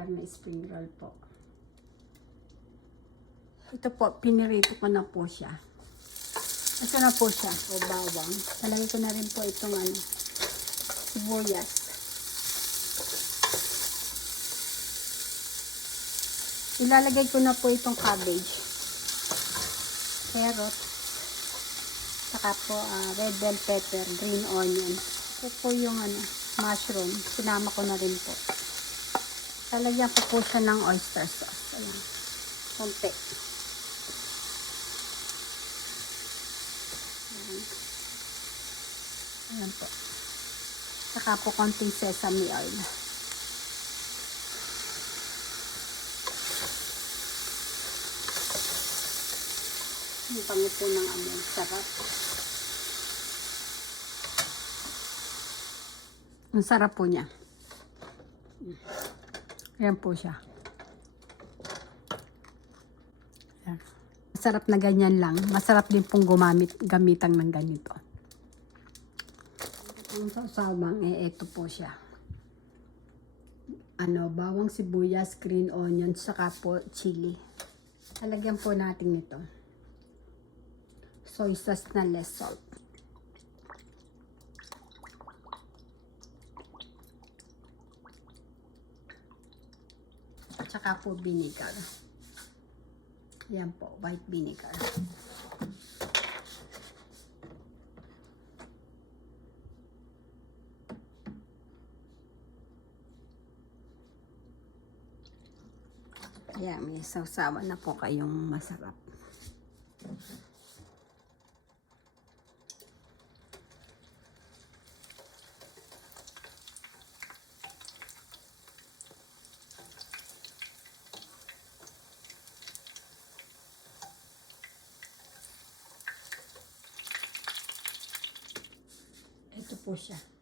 regular na spring roll po. Ito po, pinirito ko na po siya. Ito na po siya, o bawang. Talagay ko na rin po itong ano, sibuyas. Ilalagay ko na po itong cabbage. Carrot. Saka po ah, red bell pepper, green onion. Ito po yung ano, mushroom. Sinama ko na rin po. Lalagyan ko po siya ng oyster sauce. Ayan. Konti. Ayan. Ayan po. Saka po konting sesame oil. Ang bango po ng amoy. Sarap. Ang sarap po niya. Ayan po siya. Masarap na ganyan lang. Masarap din pong gumamit, gamitang ng ganito. Ang sasabang, eh, ito po siya. Ano, bawang sibuyas, green onion, saka po chili. Talagyan po natin ito. Soy sauce na less salt. Tsaka po vinegar. Yan po, white vinegar. Yan, may sausawa na po kayong masarap. Ito po siya.